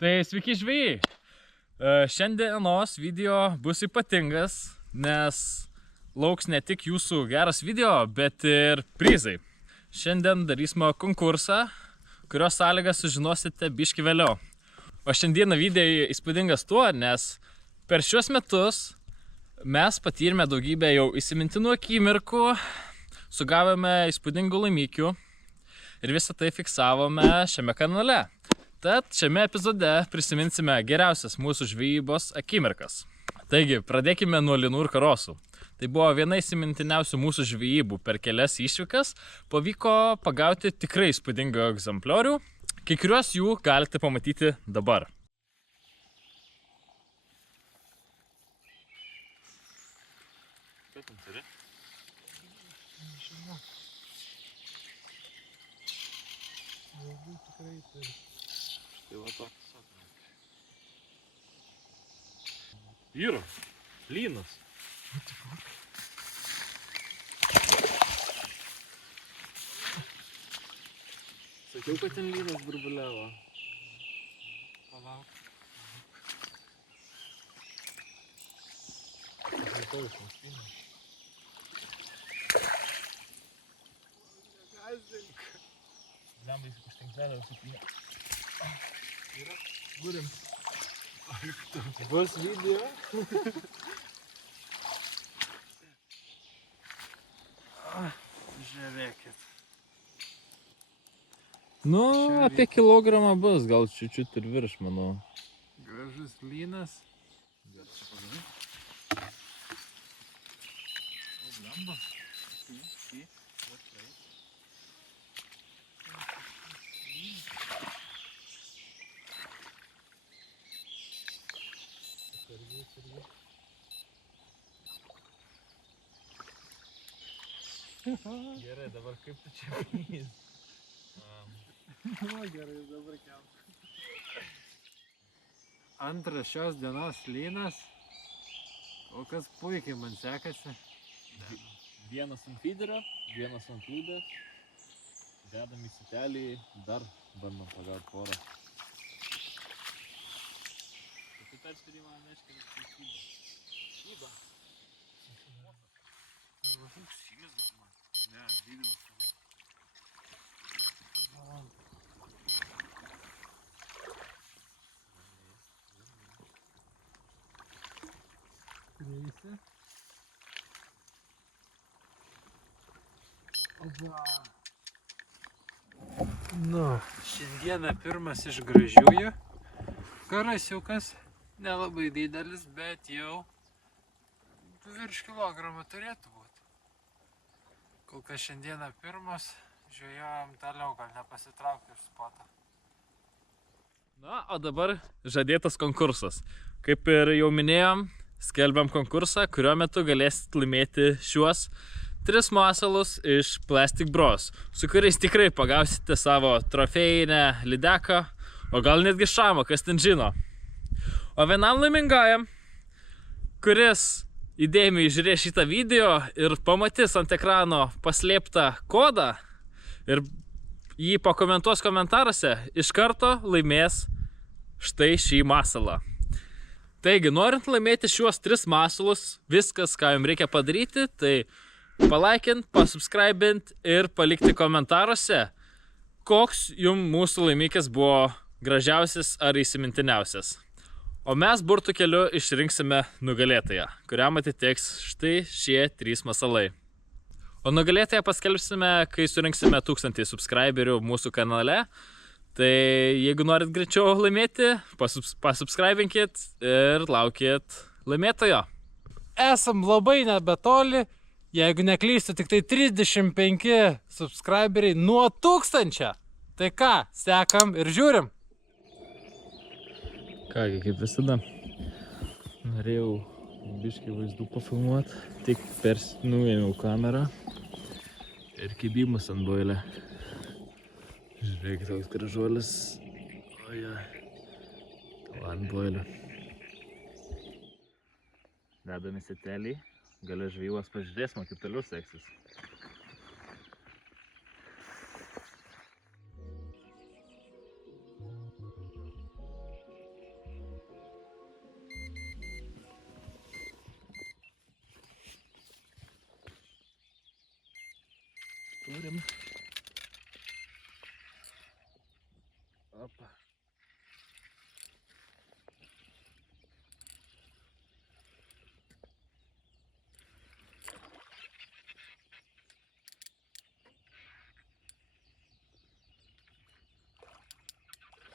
Tai sveiki žvejai! Šiandienos video bus ypatingas, nes lauks ne tik jūsų geras video, bet ir prizai. Šiandien darysime konkursą, kurios sąlygas sužinosite biški vėliau. O šiandieną video įspūdingas tuo, nes per šiuos metus mes patyrėme daugybę jau įsimintinų akimirkų, sugavome įspūdingų laimikių ir visą tai fiksavome šiame kanale. Tad šiame epizode prisiminsime geriausias mūsų žvejybos akimirkas. Taigi, pradėkime nuo linų ir karosų. Tai buvo viena įsimintiniausių mūsų žvejybų. Per kelias išvykas pavyko pagauti tikrai įspūdingų egzempliorių. Kai kuriuos jų galite pamatyti dabar. Ką tam turi? Nežinau. Labai tikrai turi. Tai va toks atrankai. Vyru, lynas. Sakiau, kad ten lynas burbuliavo. Palauk. Sakiau, iš maspinio. Gazdink. Lembai su kažtenklelė supinė. Yra? Burim. Bus video. Žiūrėkit. Nu, apie kilogramą bus, gal čiučiut ir virš, manau. Gražus lynas. Lemba. Gerai, dabar kaip tu čia vys? O, gerai, dabar kelk. Antras šios dienos lynas. O kas puikiai man sekasi. Vienas ant fiderio, vienas ant lūdės. Dedam į sitelį, dar bandom pagauti porą. Tai perspėdį man neškia viskai šyba. Šyba? Auksinis man. Ne, didelis. Prieisi. Oba. Nu, šiandieną pirmas iš gražiųjų. Karasiukas. Nelabai didelis, bet jau virš kilogramą turėtų būti. Kol kas šiandieną pirmas, žvejojam toliau, gal nepasitraukti iš spoto. Na, o dabar žadėtas konkursas. Kaip ir jau minėjom, skelbiam konkursą, kurio metu galėsit laimėti šiuos 3 masalus iš Plastic Bros, su kuriais tikrai pagausite savo trofėjinę lydeką, o gal netgi šamą, kas ten žino. O vienam laimingajam, kuris įdėmiai žiūrės šitą video ir pamatys ant ekrano paslėptą kodą ir jį pakomentuos komentaruose, iš karto laimės štai šį masalą. Taigi, norint laimėti šiuos 3 masalus, viskas, ką jums reikia padaryti, tai palaikint, pasubscribint ir palikti komentaruose, koks jums mūsų laimikis buvo gražiausias ar įsimintiniausias. O mes burtų keliu išrinksime nugalėtoją, kuriam atiteks štai šie 3 masalai. O nugalėtoją paskelbsime, kai surinksime 1000 subscriberių mūsų kanale. Tai jeigu norit greičiau laimėti, pasubscribinkit ir laukit laimėtojo. Esam labai nebetoli, jeigu neklystu, tik tai 35 subscriberiai nuo 1000. Tai ką, sekam ir žiūrim. Kągi, kaip visada, norėjau biškį vaizdų pafilmuoti, tik nuėmiau kamerą ir kibimas ant boilę. Žiūrėkit, toks gražuolis, oja, ant boilę. Dedam į sitelį, galiu žvejybos pažiūrėsime, kaip toliau seksis. turim. Opa.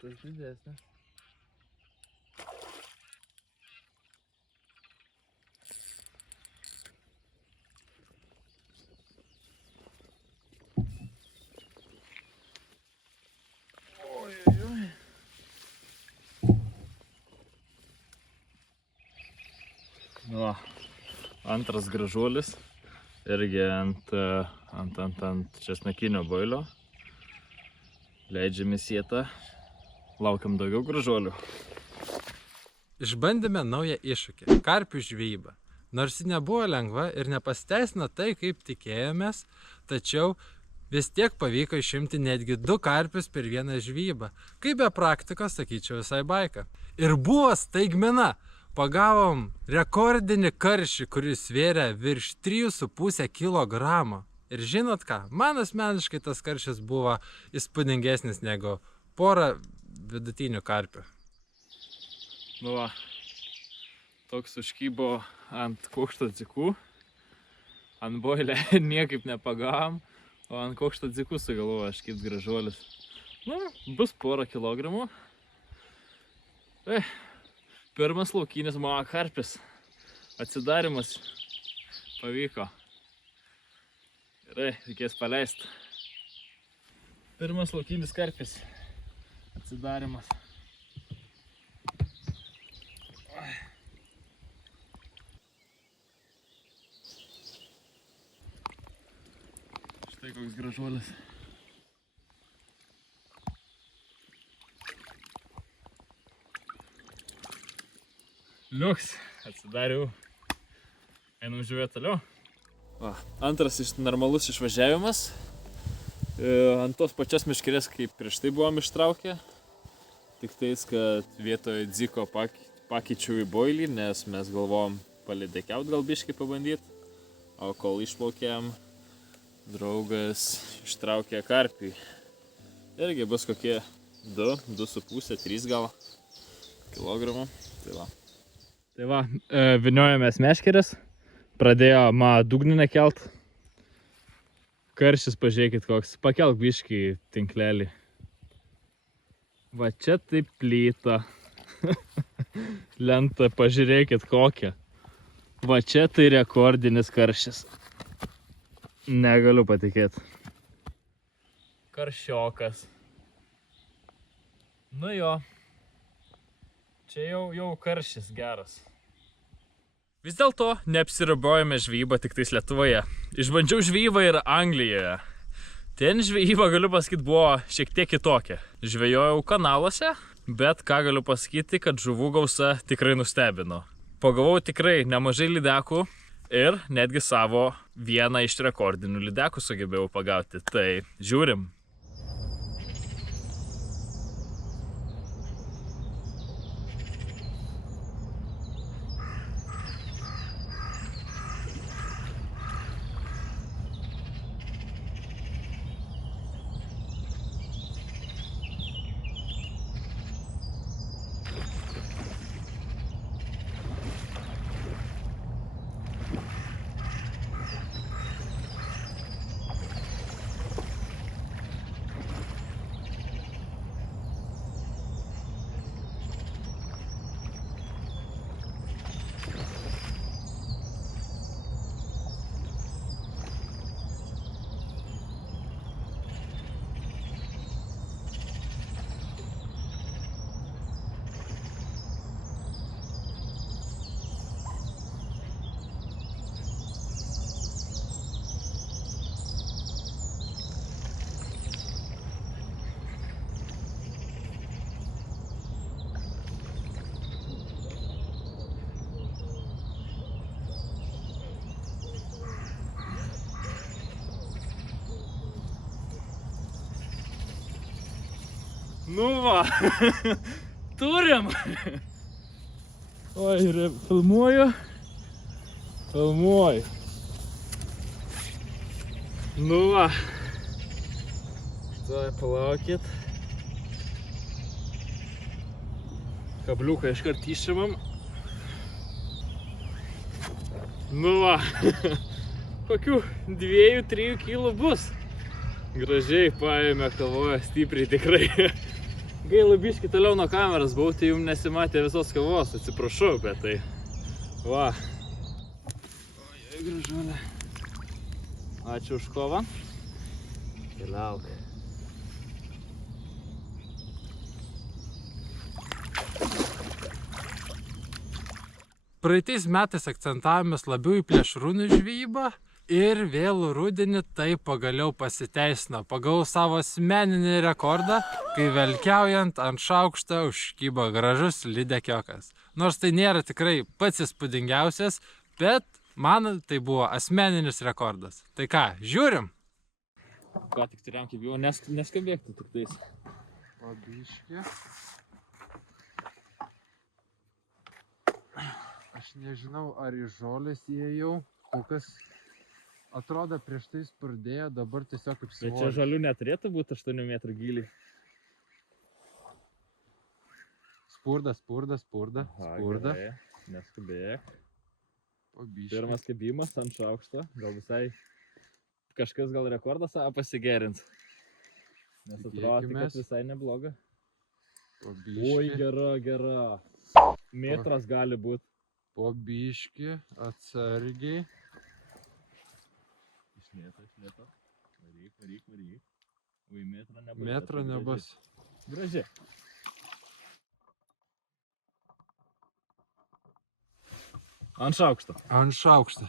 Šitas didesnis. Nu, antras gražuolis, irgi ant česnakinio boilio. Leidžiame sietą, laukiam daugiau gražuolių. Išbandėme naują iššūkį – karpių žvejybą. Nors ji nebuvo lengva ir nepasiteisino tai, kaip tikėjomės, tačiau vis tiek pavyko išimti netgi 2 karpius per vieną žvejybą. Kaip be praktikos, sakyčiau, visai baika. Ir buvo staigmena. Pagavom rekordinį karšį, kuris svėrė virš 3,5 kg. Ir žinot ką, man asmeniškai tas karšis buvo įspūdingesnis negu porą vidutinių karpių. Nu va, toks užkybo ant kokšto dzikų. Ant boilę niekaip nepagavom, o ant kokšto dzikų sugalvojo aškyt gražuolis. Nu, bus porą kilogramų. Pirmas laukinis mano karpis. Atsidarimas pavyko. Gerai, reikės paleisti. Pirmas laukinis karpis. Atsidarimas. Štai koks gražuolis. Liuks, atsidariau. Einam žiūrėti toliau. Antras normalus išvažiavimas. Ant tos pačios miškelės, kaip prieš tai buvom ištraukę. Tik tais, kad vietoje dziko pakeičiau į boilį, nes mes galvom palidekiaut gal biškį pabandyti. O kol išplaukėm, draugas ištraukė karpį. Irgi bus kokie 2,5, 3 gal kilogramų. Tai va, vyniojomės meškeres, pradėjo dugninę kelt. Karšis, pažiūrėkit koks, pakelk biškį tinklelį. Va čia taip plyta. Lenta, pažiūrėkit kokia. Va čia tai rekordinis karšis. Negaliu patikėti. Karšiokas. Nu jo. Čia jau karšis geras. Vis dėlto neapsiribojame žvejybą tik tais Lietuvoje. Išbandžiau žvejybą ir Anglijoje. Ten žvejyba, galiu pasakyti, buvo šiek tiek kitokia. Žvejojau kanaluose, bet ką galiu pasakyti, kad žuvų gausa tikrai nustebino. Pagavau tikrai nemažai lydekų ir netgi savo vieną iš rekordinių lydekų sugebėjau pagauti. Tai žiūrim. Nu va, turim. Oi, filmuoju. Nu va, Tuoj palaukit. Kabliuką iškart išimam. Nu va, kokių 2-3 kilų bus. Gražiai paėmė, kavoja stipriai tikrai. Gaila biškį toliau nuo kameras buvau, tai jums nesimatė visos kavos, atsiprašau, bet tai... Va. Ojoj, gražuolė. Ačiū už kovą. Keliauk. Praeitais metais akcentavomės labiau į plėšrūnų žvejybą ir vėlų rudenį tai pagaliau pasiteisino. Pagavau savo asmeninį rekordą, kai velkiaujant ant šaukšto užkibo gražus lydekiokas. Nors tai nėra tikrai pats įspūdingiausias, bet man tai buvo asmeninis rekordas. Tai ką, žiūrim? Ką tik turėjom kaip jau neskambėkti tik tais. Pabiškė. Aš nežinau, ar į žolės įėjau, kokias atrodo prieš tai spurdėjo, dabar tiesiog kaip svoris. Bet čia žalių neturėtų būti 8 metrų gylį. Spurda. Gerai, neskubėk. Pabiškė. Pirmas kibimas ant šaukšto, gal visai kažkas gal rekordą savo pasigerins. Nes atrodo, kad visai nebloga. Pabiškė. Oi, gera. Metras gali būti. Pabiškė, atsargiai. Iš lėto. Varyk. Oi, nebus. Metro nebus. Gražiai. Ant šaukšto.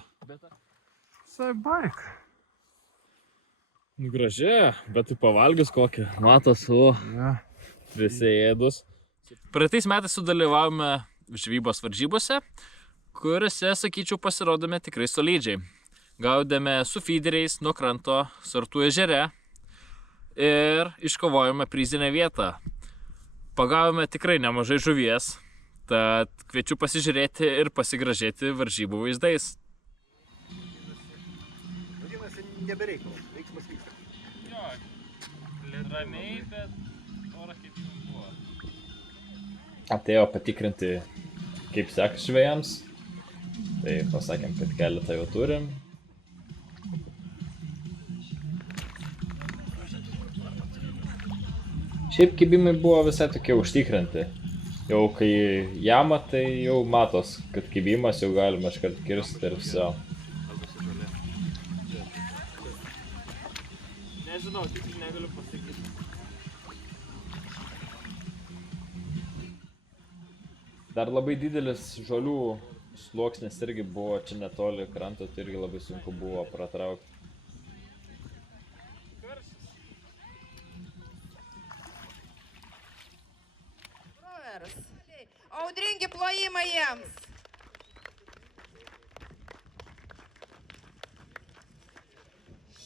Sabaik. Gražiai, bet tu pavalgius kokį. Matos, visi ėdus. Praeitais metais sudalyvavome žvejybos varžybose, kuriuose, sakyčiau, pasirodome tikrai solidžiai. Gaudėme su fyderiais nuo kranto Sartų ežere ir iškovojome prizinę vietą. Pagavome tikrai nemažai žuvies, tad kviečiu pasižiūrėti ir pasigražėti varžybų vaizdais. Vadinasi, nebereikalo, veiksmas vyksta. Jo, ramiai, bet ora kaip buvo. Atėjo patikrinti, kaip sekas žvejams. Tai pasakėm, kad keletą jau turim. Šiaip kibimai buvo visai tokie užtikrinti. Jau kai jama, tai jau matos, kad kibimas jau galima iškart kirsti ir viso. Nežinau, tikrai negaliu pasakyti. Dar labai didelis žolių sluoksnis irgi buvo čia netoli kranto, tai irgi labai sunku buvo pratraukti. Audringi plojimai jiems.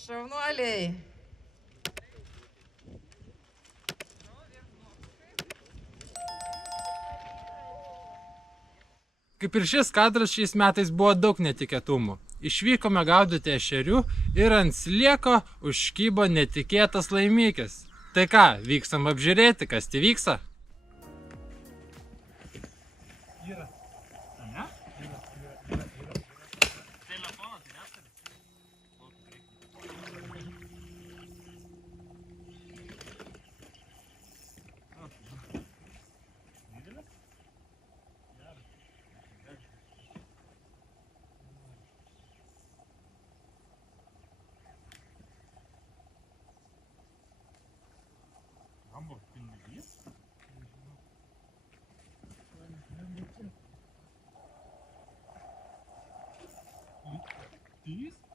Šaunuoliai. Kaip ir šis kadras šiais metais buvo daug netikėtumų. Išvykome gaudyti ešerių ir ant slieko užkibo netikėtas laimikis. Tai ką, vykstam apžiūrėti, kas tai vyksta?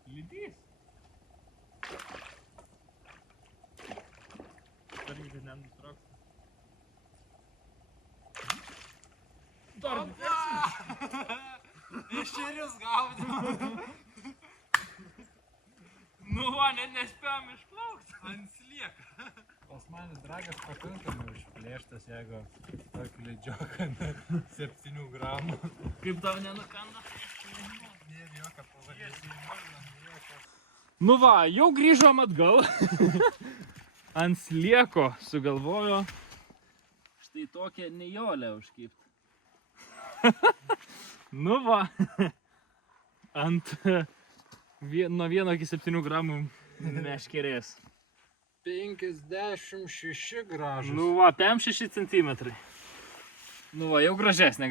Lydys. Targi, kad nenutrauks. Dar Ešerius gaudėm. Nu va, net nespėjom išplaukti. Ant slieka. Pas mane dragas pakankamai užplėštas, jeigu tokį lydžioką 7 gramų. Kaip tau nenukanda? Nėra jokio pavadėsi. Nu va, jau grįžom atgal. ant slieko sugalvojo štai tokią nijolę užkibti. Nu va, ant nuo 1 iki 7 gramų meškerės. 56 gražus. Nu va, 5-6 centimetrai. Nu va, jau gražesnė.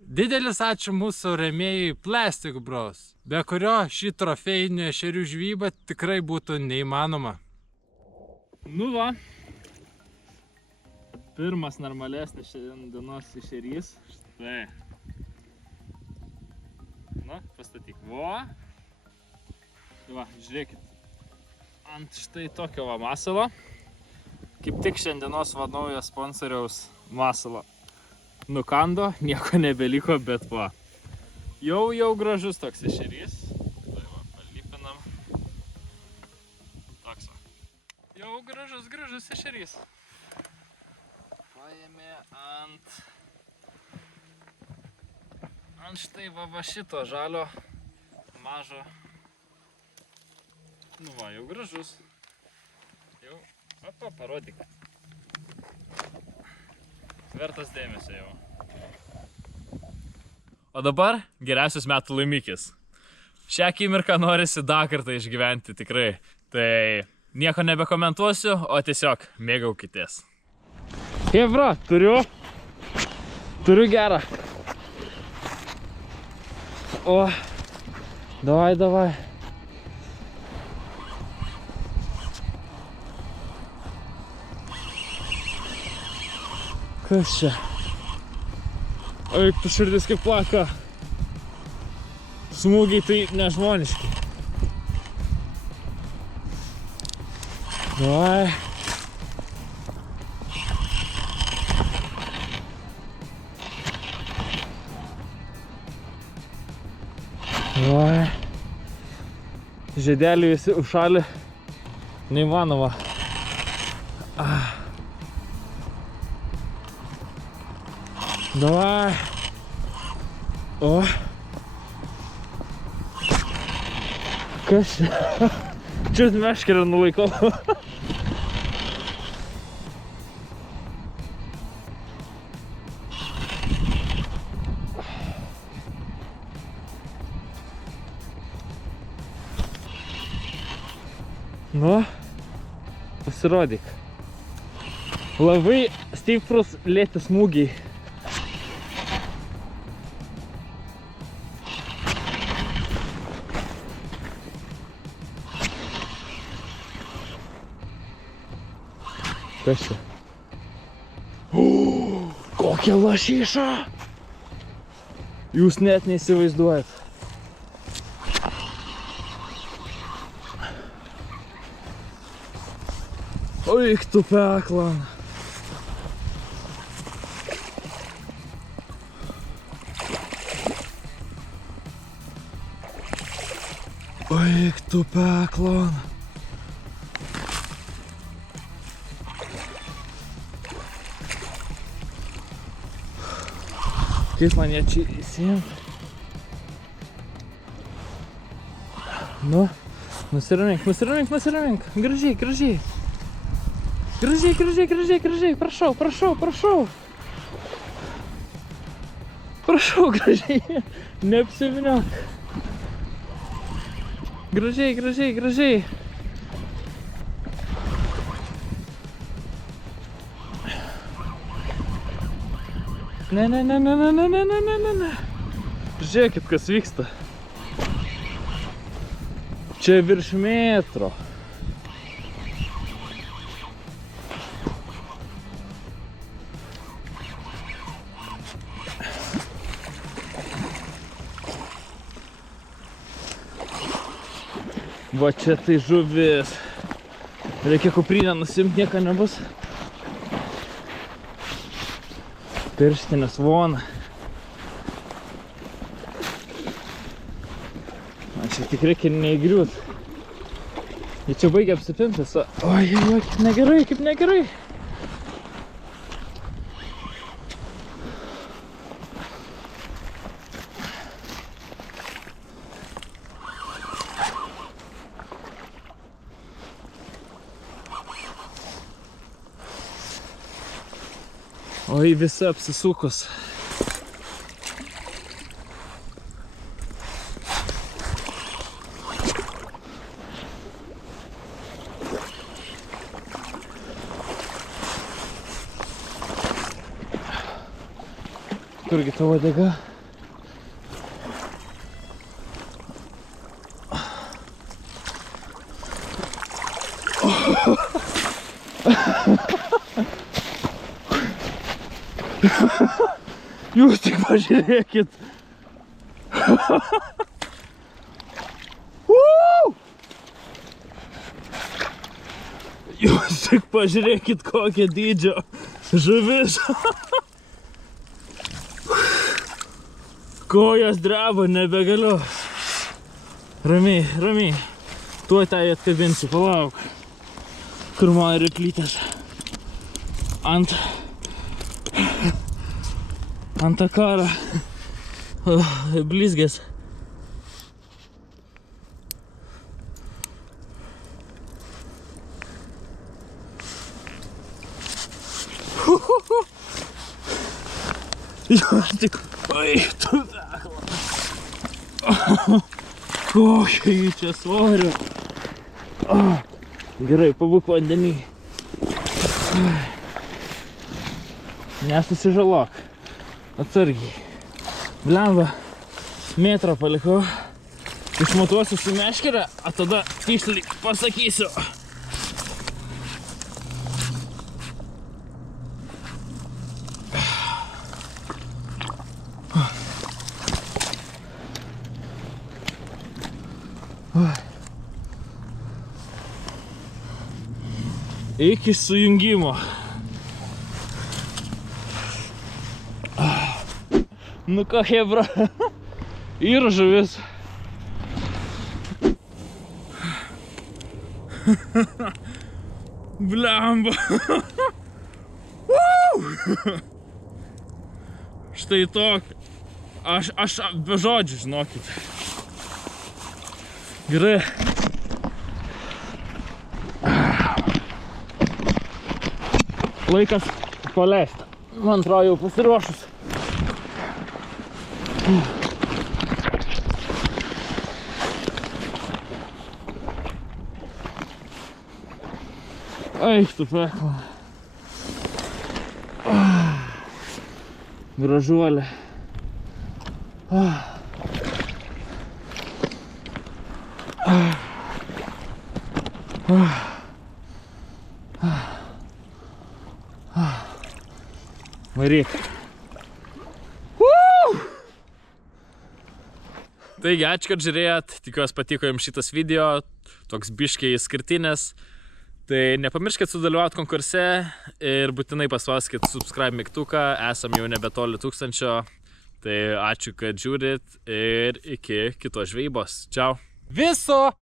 Didelis ačiū mūsų rėmėjui Plastic Bros, be kurio šį trofėjinį ešerių žvejybą tikrai būtų neįmanoma. Nu va, pirmas normalesnis šiandienos ešerys. Štai. Na, pastatyk. Va, žiūrėkit. Ant štai tokio va masalo. Kaip tik šiandienos va naujo sponsoriaus masalo. Nukando, nieko nebeliko, bet va. Jau gražus toks ešerys. Tai va, palypinam. Toks va. Jau gražus ešerys. Paėmė ant štai va šito žalio mažo. Nu va, jau gražus. Jau, parodyk. Vertas dėmesio jau. O dabar geriausias metų laimikis. Šią akimirką norisi dar kartą išgyventi tikrai. Tai nieko nebekomentuosiu, o tiesiog mėgaukitės. Hebra, turiu gerą. O, davai. Kas čia? Eik, tu širdis kaip plaka. Smūgiai tai nežmoniški. Davai. Žiedeliai visi užšalę. Neįmanoma. Davai. O. Kas čia? Čia meškerę nulaikau. Nu, pasirodyk. Labai stiprus lėti smūgiai. Kas čia? Kokia lašiša! Jūs net neįsivaizduojat. Oik tu peklan. Oik tu peklan. Kaip man ją čia įsiimti? Nu, nusiramink. Gražiai. Gražiai. Prašau. Prašau, gražiai. Neapsiviniok. Gražiai. Ne. Žiūrėkit, kas vyksta. Čia virš metro. Va čia tai žuvis. Reikia kuprinę nusimti, nieko nebus. Pirštinės vona. Man čia tik reikia neįgriūt. Jie čia baigia apsipinti. Oi, kaip negerai. Oi, visi apsisukus. Kurgi tavo uodega? Jūs tik pažiūrėkit. Jūs tik pažiūrėkit, kokia dydžio žuvis. Kojas dreba, nebegaliu. Ramiai, ramiai. Tuoj tai atkabinsiu, palauk. Kur mano ryklytės. Ant takaro. Blizgės. Jos tik... Oi, tu vekla. Kokia jį čia svorio. Gerai, pabūk vandenį. Nesusižalok. Atsargiai. Blemba, metrą palikau. Išmatuosiu su meškere, o tada tiksliai pasakysiu. Iki sujungimo. Nu ką, hebra, yra žuvis. Blemba. Štai tokia. Aš be žodžių, žinokit. Gerai. Laikas paleisti. Man atrodo, jau pasiruošus. Eik tu pekla. Gražuolė. Varyk. Taigi, ačiū, kad žiūrėjot, tikiuosi patiko jums šitas video, toks biškiai išskirtinis. Tai nepamirškit sudalyvauti konkurse ir būtinai paspauskit subscribe mygtuką, esam jau nebetoli 1000. Tai ačiū, kad žiūrit ir iki kitos žvejybos. Čiau. Viso